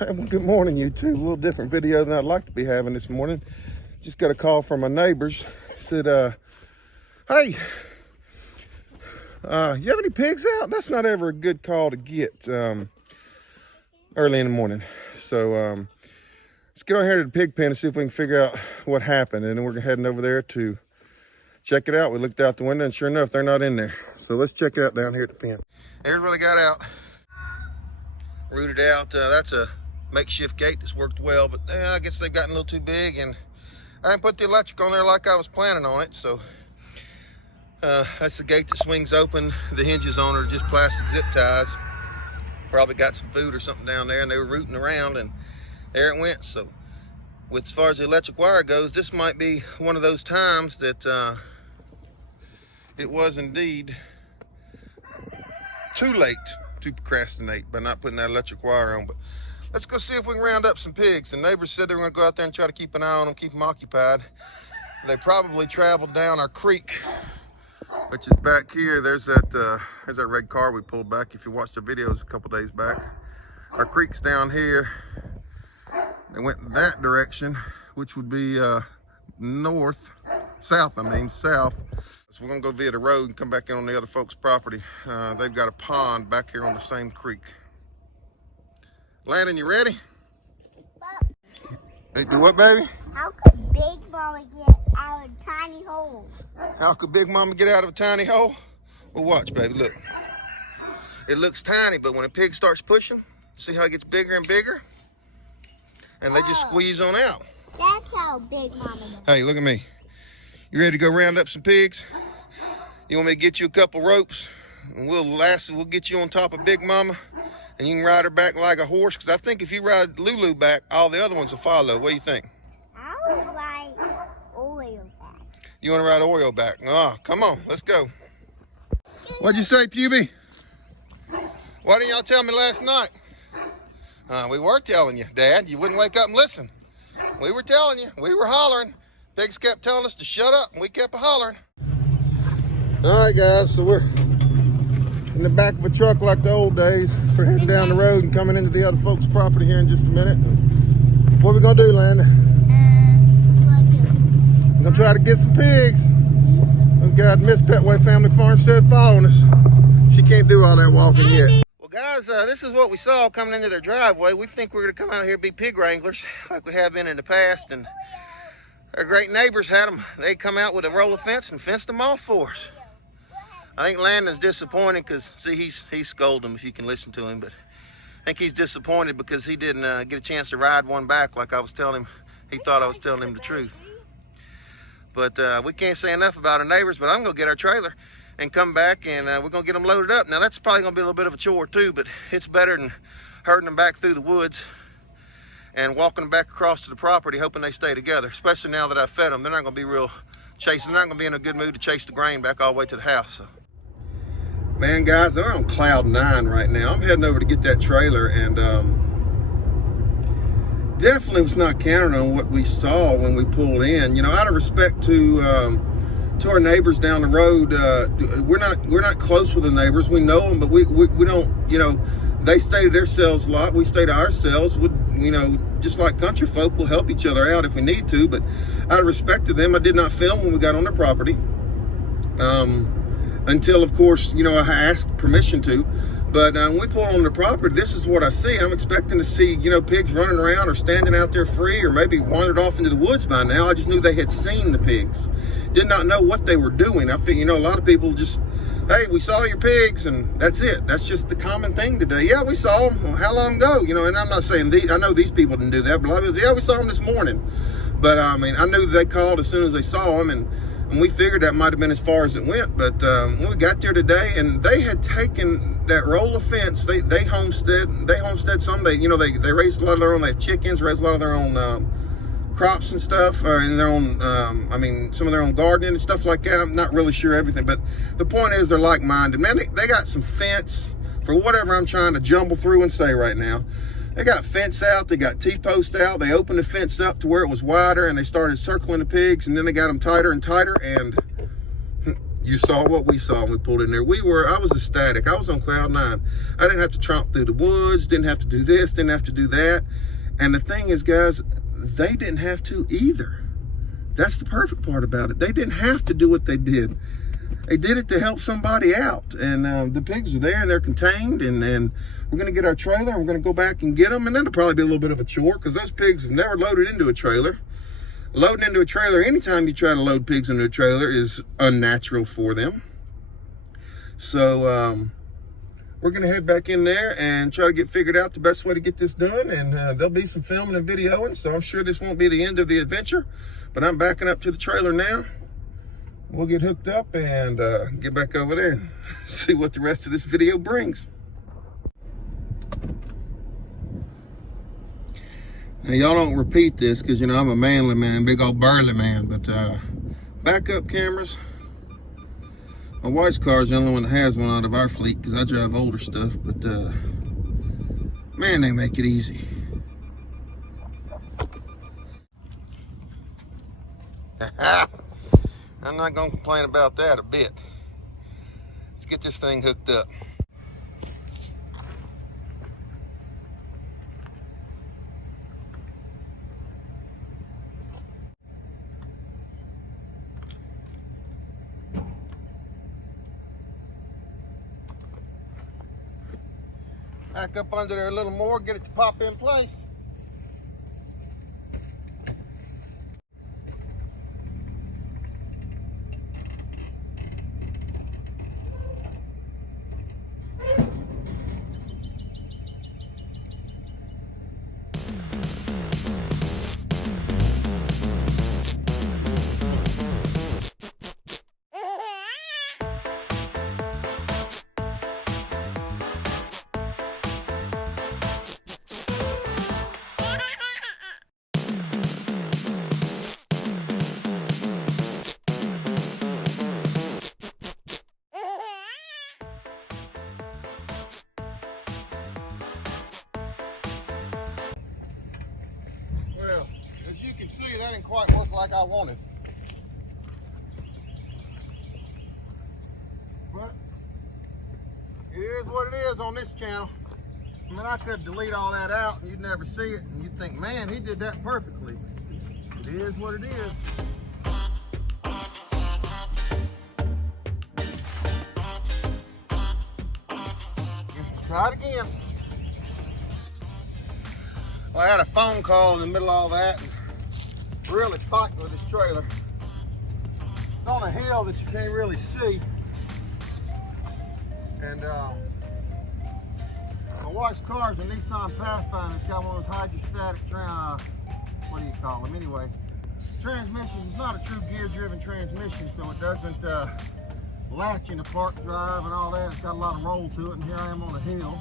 Hey, well, good morning, YouTube. A little different video than I'd like to be having this morning. Just got a call from my neighbors. Said, hey, you have any pigs out? That's not ever a good call to get early in the morning. So let's get on here to the pig pen and see if we can figure out what happened. And then we're heading over there to check it out. We looked out the window and sure enough, they're not in there. So let's check it out down here at the pen. Everybody got out, rooted out. That's a makeshift gate that's worked well, but I guess they've gotten a little too big, and I didn't put the electric on there like I was planning on it. So that's the gate that swings open. The hinges on are just plastic zip ties. Probably got some food or something down there, and they were rooting around, and there it went. So with as far as the electric wire goes, this might be one of those times that it was indeed too late to procrastinate by not putting that electric wire on. But let's go see if we can round up some pigs. The neighbors said they were going to go out there and try to keep an eye on them, keep them occupied. They probably traveled down our creek, which is back here. There's that red car we pulled back. If you watched the videos a couple days back, our creek's down here. They went in that direction, which would be south. So we're gonna go via the road and come back in on the other folks' property. They've got a pond back here on the same creek. Landon, you ready? Hey, do what, baby? How could Big Mama get out of a tiny hole? How could Big Mama get out of a tiny hole? Well, watch, baby, look. It looks tiny, but when a pig starts pushing, see how it gets bigger and bigger? And they just squeeze on out. That's how Big Mama does. Hey, look at me. You ready to go round up some pigs? You want me to get you a couple ropes? And we'll get you on top of Big Mama, and you can ride her back like a horse. Because I think if you ride Lulu back, all the other ones will follow. What do you think? I would ride Oreo back. You want to ride Oreo back? Oh, come on, let's go. What'd you say, Puby? Why didn't y'all tell me last night? We were telling you, Dad. You wouldn't wake up and listen. We were telling you. We were hollering. Pigs kept telling us to shut up, and we kept hollering. All right, guys, so we're in the back of a truck like the old days. We're heading down the road and coming into the other folks' property here in just a minute. What are we gonna do, Landon? We're gonna try to get some pigs. We've got Miss Petway Family Farmstead following us. She can't do all that walking yet. Well, guys, this is what we saw coming into their driveway. We think we're gonna come out here and be pig wranglers like we have been in the past, and our great neighbors had them. They come out with a roller fence and fenced them off for us. I think Landon's disappointed because, see, he's scolded him if you can listen to him, but I think he's disappointed because he didn't get a chance to ride one back like I was telling him. He thought I was telling him the truth. But we can't say enough about our neighbors, but I'm going to get our trailer and come back, and we're going to get them loaded up. Now, that's probably going to be a little bit of a chore too, but it's better than herding them back through the woods and walking them back across to the property, hoping they stay together, especially now that I've fed them. They're not going to be real chasing. They're not going to be in a good mood to chase the grain back all the way to the house. So. Man, guys, they're on cloud 9 right now. I'm heading over to get that trailer, and definitely was not counting on what we saw when we pulled in. You know, out of respect to our neighbors down the road, we're not close with the neighbors. We know them, but we don't, you know, they stay to themselves a lot. We stay to ourselves. You know, just like country folk, we'll help each other out if we need to. But out of respect to them, I did not film when we got on their property. Until, of course, you know, I asked permission to. But when we pulled on the property, this is what I see. I'm expecting to see, you know, pigs running around or standing out there free, or maybe wandered off into the woods by now. I just knew they had seen the pigs. Did not know what they were doing. I think, you know, a lot of people just, hey, we saw your pigs, and that's it. That's just the common thing today. Yeah, we saw them. Well, how long ago? You know, and I'm not saying I know these people didn't do that, but a lot of people, yeah, we saw them this morning. But I mean, I knew they called as soon as they saw them, and we figured that might have been as far as it went. But when we got there today, and they had taken that roll of fence, they homestead some. They, you know, they raised a lot of their own. They had chickens, raised a lot of their own crops and stuff, and their own, I mean, some of their own gardening and stuff like that. I'm not really sure everything, but the point is they're like-minded. Man, they got some fence for whatever I'm trying to jumble through and say right now. They got fence out, they got T-post out, they opened the fence up to where it was wider, and they started circling the pigs, and then they got them tighter and tighter, and you saw what we saw when we pulled in there. I was ecstatic. I was on cloud nine. I didn't have to tromp through the woods, didn't have to do this, didn't have to do that. And the thing is, guys, they didn't have to either. That's the perfect part about it. They didn't have to do what they did. They did it to help somebody out. And the pigs are there and they're contained. And we're going to get our trailer and we're going to go back and get them. And that'll probably be a little bit of a chore because those pigs have never loaded into a trailer. Loading into a trailer, anytime you try to load pigs into a trailer, is unnatural for them. So we're going to head back in there and try to get figured out the best way to get this done. And there'll be some filming and videoing, so I'm sure this won't be the end of the adventure. But I'm backing up to the trailer now. We'll get hooked up and get back over there and see what the rest of this video brings. Now, y'all don't repeat this because, you know, I'm a manly man, big old burly man. But backup cameras. My wife's car is the only one that has one out of our fleet because I drive older stuff. But, man, they make it easy. I'm not going to complain about that a bit. Let's get this thing hooked up. Back up under there a little more, get it to pop in place. As you can see, that didn't quite look like I wanted. But it is what it is on this channel. I mean, I could delete all that out and you'd never see it and you'd think, man, he did that perfectly. It is what it is. Let's try it again. Well, I had a phone call in the middle of all that and really fighting with this trailer. It's on a hill that you can't really see. And my wife's car is a Nissan Pathfinder. It's got one of those hydrostatic, what do you call them? Anyway, transmission is not a true gear-driven transmission, so it doesn't latch in a park drive and all that. It's got a lot of roll to it, and here I am on a hill.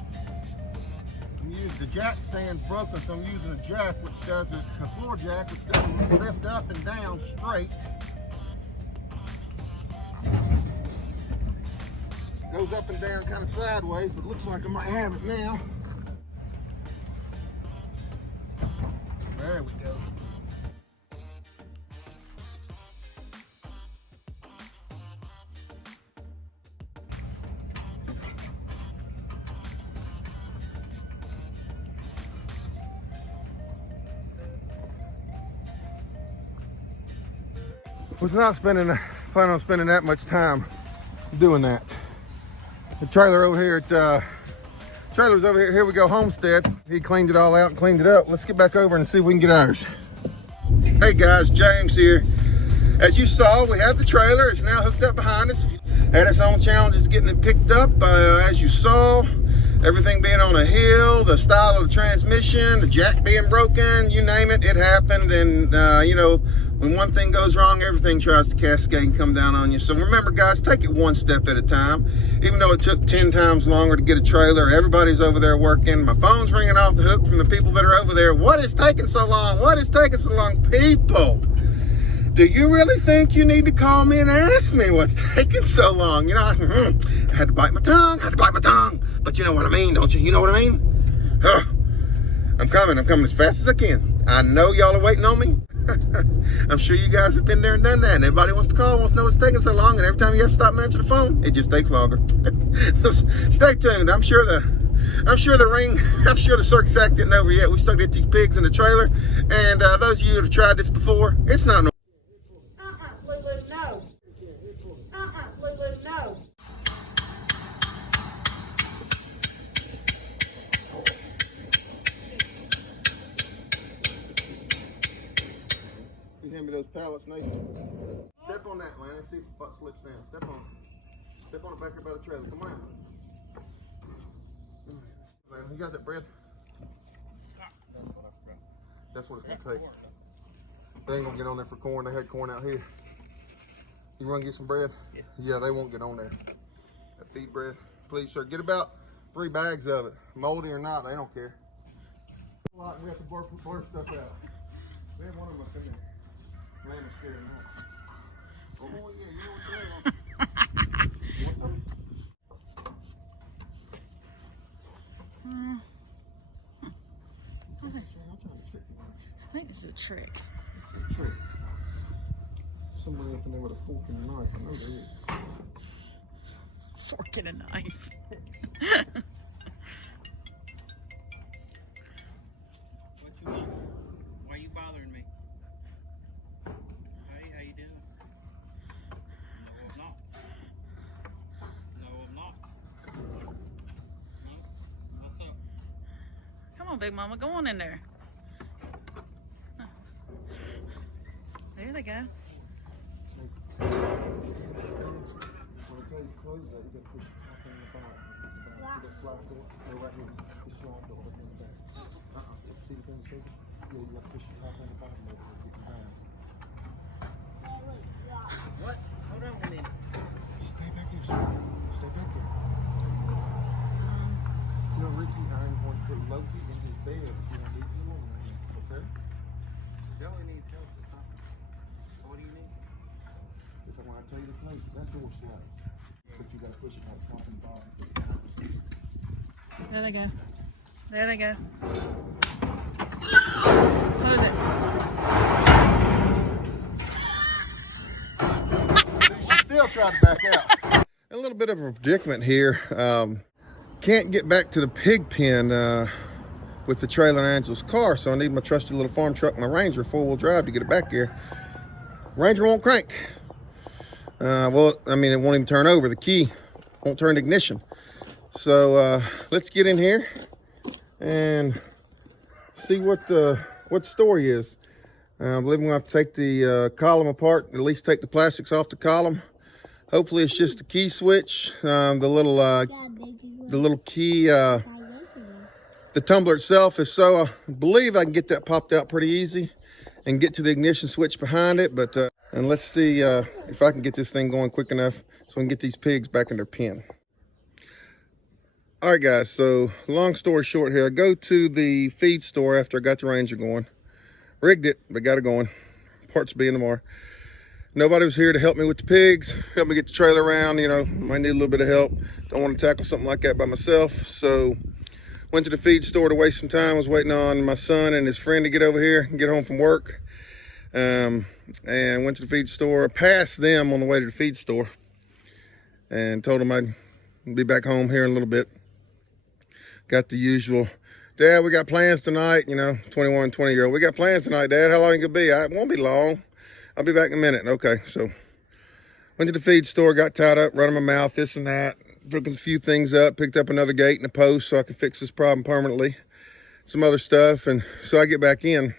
The jack stand's broken, so I'm using a jack which doesn't, a floor jack which doesn't lift up and down straight. Goes up and down kind of sideways, but looks like I might have it now. There we go. Was not planning on spending that much time doing that. The trailer over here at trailer's over here. Here we go, Homestead. He cleaned it all out and cleaned it up. Let's get back over and see if we can get ours. Hey guys, James here. As you saw, we have the trailer. It's now hooked up behind us. Had its own challenges getting it picked up. As you saw, everything being on a hill, the style of the transmission, the jack being broken, you name it, it happened. And you know, when one thing goes wrong, everything tries to cascade and come down on you. So remember, guys, take it one step at a time. Even though it took 10 times longer to get a trailer, everybody's over there working. My phone's ringing off the hook from the people that are over there. What is taking so long? What is taking so long? People, do you really think you need to call me and ask me what's taking so long? You know, I had to bite my tongue, But you know what I mean, don't you? You know what I mean? I'm coming as fast as I can. I know y'all are waiting on me. I'm sure you guys have been there and done that, and everybody wants to call, wants to know what's taking so long, and every time you have to stop and answer the phone, it just takes longer. Stay tuned. I'm sure the circus act isn't over yet. We still get these pigs in the trailer, and those of you that have tried this before, it's not no. Lulu, no. Lulu, no. You hand me those pallets, Nathan. Step on that, man. Let's see if the butt slips down. Step on it. Step on it back here by the trailer. Come on. You got that bread? That's what I forgot. That's what it's gonna take. They ain't gonna get on there for corn. They had corn out here. You run get some bread? Yeah, they won't get on there. That feed bread. Please, sir, get about 3 bags of it. Moldy or not, they don't care. We have to blur stuff out. We have one of them up in there. Man is scared now. Oh yeah, you know what you're doing. You want some? I think this is a trick. Somebody up in there with a fork and a knife. I know there is. Fork and a knife. What you want? Why are you bothering me? Hey, how you doing? No, I'm not. No. What's up? Come on, Big Mama, go on in there. There they go. When I tell you close that, you gotta push the top in the bottom. See that slide door? Go right here. The slide door over in the back. See the thing shaking? Yeah, you gotta push the top and the bottom over to get the bottom. What? Hold on a minute. Stay back here, sir. Stay back here. Tell Ricky I'm going to put Loki in his bed if you don't leave him alone right now, okay? Joey needs help or something. What do you need? If when I tell you to close it, that door slides. But you gotta push it on top and bottom. There they go. There they go. Close it. She still tried to back out. A little bit of a predicament here. Can't get back to the pig pen with the trailer in Angela's car, so I need my trusty little farm truck, my Ranger, 4-wheel drive to get it back here. Ranger won't crank. Well, I mean, it won't even turn over. The key won't turn to ignition. So let's get in here and see what the story is. I believe I'm gonna have to take the column apart, at least take the plastics off the column. Hopefully it's just the key switch, the little key, the tumbler itself. If so, I believe I can get that popped out pretty easy and get to the ignition switch behind it. But and let's see if I can get this thing going quick enough so we can get these pigs back in their pen. All right, guys, so long story short here, I go to the feed store after I got the Ranger going. Rigged it, but got it going. Parts being tomorrow. Nobody was here to help me with the pigs, help me get the trailer around, you know, might need a little bit of help. Don't want to tackle something like that by myself. So went to the feed store to waste some time. Was waiting on my son and his friend to get over here and get home from work. And went to the feed store, passed them on the way to the feed store and told them I'd be back home here in a little bit. Got the usual, Dad, we got plans tonight, you know, 21, 20-year-old. We got plans tonight, Dad. How long you gonna be? It won't be long. I'll be back in a minute. Okay, so went to the feed store, got tied up, running my mouth, this and that. Took a few things up, picked up another gate and a post so I could fix this problem permanently. Some other stuff, and so I get back in.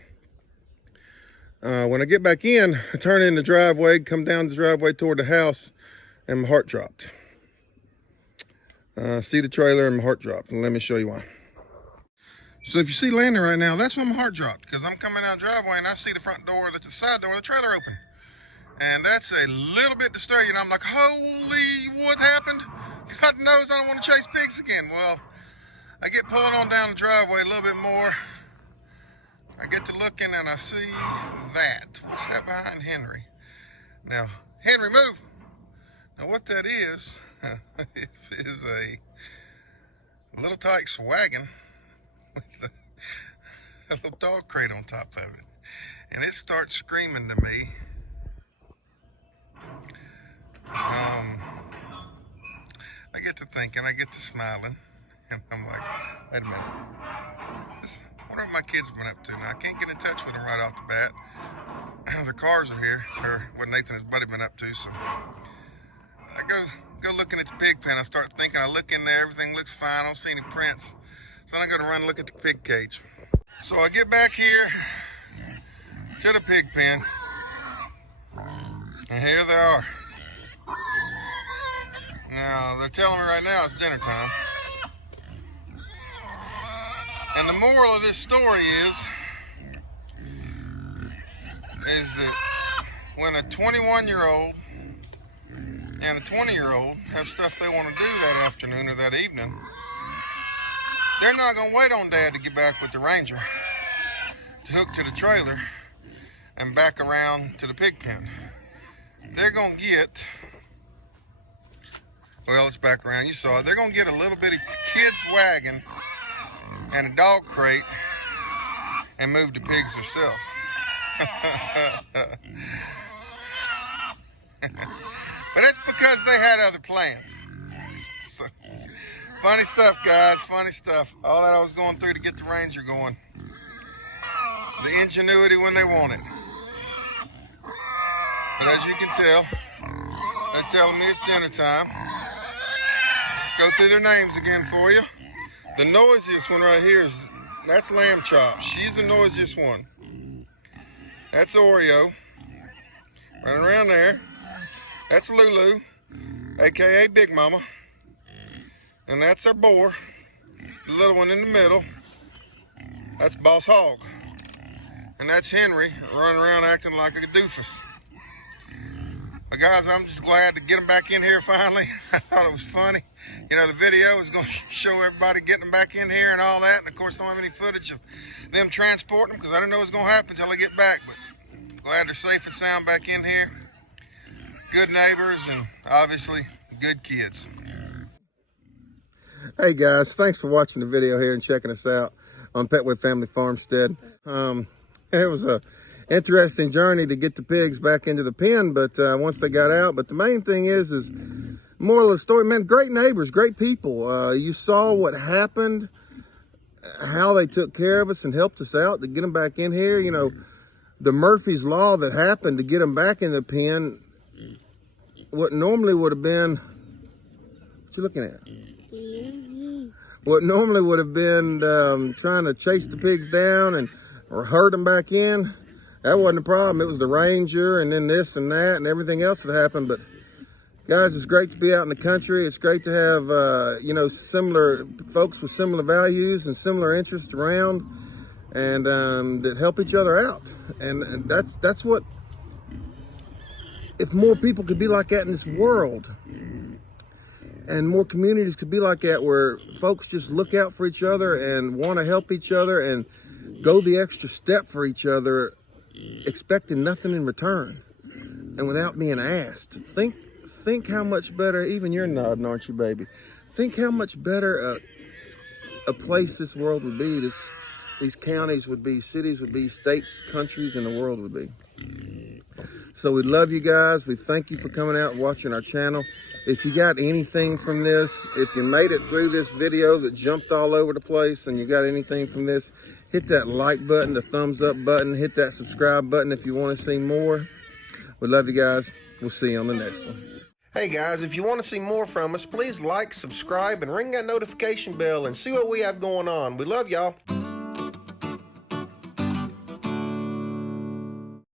When I get back in, I turn in the driveway, come down the driveway toward the house, and my heart dropped. See the trailer and my heart dropped, and let me show you why. So if you see landing right now, that's when my heart dropped, because I'm coming down the driveway and I see the front door, the side door of the trailer open. And that's a little bit disturbing. I'm like, holy, what happened? God knows I don't want to chase pigs again. Well, I get pulling on down the driveway a little bit more. I get to looking and I see that. What's that behind Henry? Now, Henry, move. Now what that is a little Tykes wagon with a little dog crate on top of it. and it starts screaming to me. I get to thinking, I get to smiling, and I'm like, wait a minute. I wonder what my kids have been up to. Now, I can't get in touch with them right off the bat. The cars are here, or what Nathan and his buddy been up to, so I go looking at the pig pen. I start thinking, I look in there, everything looks fine, I don't see any prints. So then I go to run and look at the pig cage. So I get back here to the pig pen, and here they are. Now, they're telling me right now it's dinner time. And the moral of this story is that when a 21-year-old and a 20-year-old have stuff they want to do that afternoon or that evening, they're not going to wait on Dad to get back with the Ranger to hook to the trailer and back around to the pig pen. They're going to get, well, it's back around, you saw it, they're going to get a little bitty kid's wagon and a dog crate and move the pigs themselves. But it's because they had other plans. So, funny stuff, guys, funny stuff. All that I was going through to get the Ranger going. The ingenuity when they want it. But as you can tell, they're telling me it's dinner time. Go through their names again for you. The noisiest one right here that's Lamb Chop. She's the noisiest one. That's Oreo, running around there. That's Lulu, aka Big Mama. And that's our boar, the little one in the middle. That's Boss Hog. And that's Henry, running around acting like a doofus. But guys, I'm just glad to get them back in here finally. I thought it was funny. You know, the video is going to show everybody getting them back in here and all that. And of course, don't have any footage of them transporting them because I didn't know it was going to happen until I get back. But glad they're safe and sound back in here. Good neighbors and obviously good kids. Hey guys, thanks for watching the video here and checking us out on Petway Family Farmstead. It was a interesting journey to get the pigs back into the pen, but once they got out. But the main thing is moral of the story, man, great neighbors, great people. You saw what happened, how they took care of us and helped us out to get them back in here. You know, the Murphy's Law that happened to get them back in the pen, what normally would have been, what you looking at? What normally would have been trying to chase the pigs down or herd them back in, that wasn't a problem. It was the Ranger and then this and that and everything else that happened. But guys, it's great to be out in the country. It's great to have, you know, similar folks with similar values and similar interests around and that help each other out. And that's what, if more people could be like that in this world and more communities could be like that where folks just look out for each other and want to help each other and go the extra step for each other, expecting nothing in return and without being asked. Think how much better, even you're nodding, aren't you, baby? Think how much better a place this world would be, these counties would be, cities would be, states, countries, and the world would be. So we love you guys. We thank you for coming out and watching our channel. If you got anything from this, if you made it through this video that jumped all over the place and you got anything from this, hit that like button, the thumbs up button, hit that subscribe button if you want to see more. We love you guys. We'll see you on the next one. Hey guys, if you want to see more from us, please like, subscribe, and ring that notification bell and see what we have going on. We love y'all.